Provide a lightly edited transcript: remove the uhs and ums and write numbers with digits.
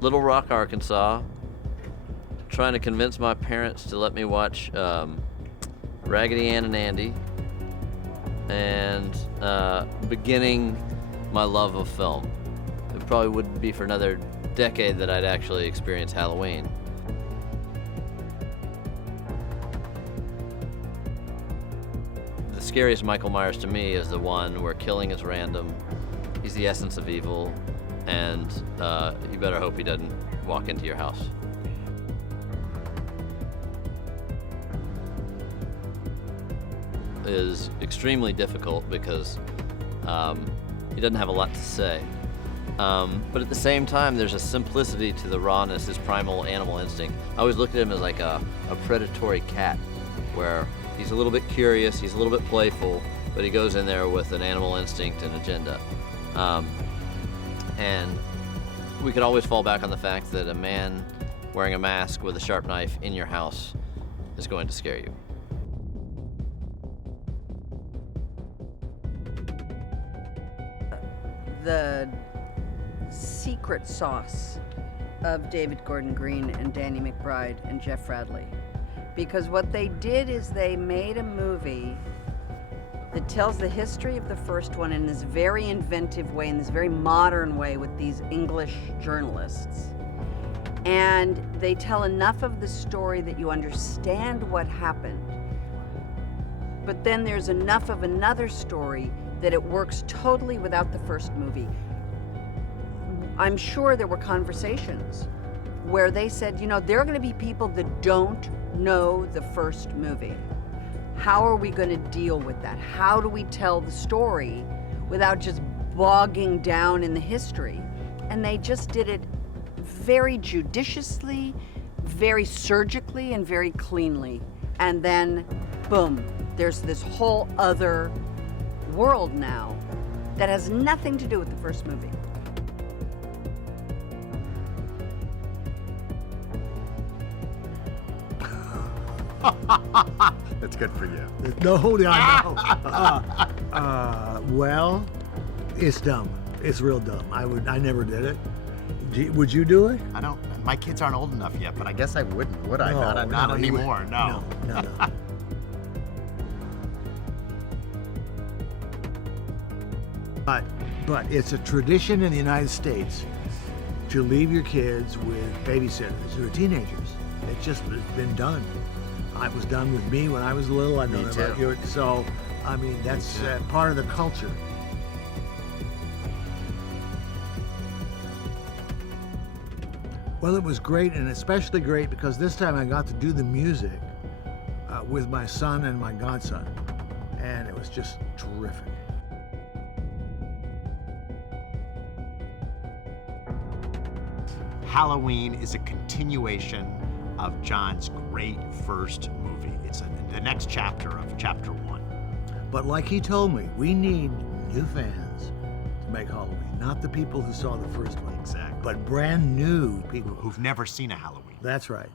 Little Rock, Arkansas, trying to convince my parents to let me watch Raggedy Ann and Andy, and beginning my love of film. It probably wouldn't be for another decade that I'd actually experience Halloween. The scariest Michael Myers to me is the one where killing is random, he's the essence of evil, and you better hope he doesn't walk into your house. It is extremely difficult because he doesn't have a lot to say. But at the same time, there's a simplicity to the rawness, his primal animal instinct. I always looked at him as like a predatory cat, where he's a little bit curious, he's a little bit playful, but he goes in there with an animal instinct and agenda. And we could always fall back on the fact that a man wearing a mask with a sharp knife in your house is going to scare you. The secret sauce of David Gordon Green and Danny McBride and Jeff Radley. Because what they did is they made a movie that tells the history of the first one in this very inventive way, in this very modern way with these English journalists. And they tell enough of the story that you understand what happened. But then there's enough of another story that it works totally without the first movie. I'm sure there were conversations where they said, you know, there are going to be people that don't know the first movie. How are we going to deal with that? How do we tell the story without just bogging down in the history? And they just did it very judiciously, very surgically, and very cleanly. And then, boom, there's this whole other world now that has nothing to do with the first movie. That's good for you. No, hold on. No. Well, it's dumb. It's real dumb. I never did it. Would you do it? I don't. My kids aren't old enough yet, but I guess I wouldn't. Would I? No, Not no, you anymore. wouldn't. No. No. But it's a tradition in the United States to leave your kids with babysitters who are teenagers. It's just been done. It was done with me when I was little. I know Me about too. you. So, I mean, that's part of the culture. Well, it was great, and especially great because this time I got to do the music with my son and my godson, and it was just terrific. Halloween is a continuation of John's great first movie. It's the next chapter of chapter 1. But like he told me, we need new fans to make Halloween, not the people who saw the first one. Exactly. But brand new people. Who've never seen a Halloween. That's right.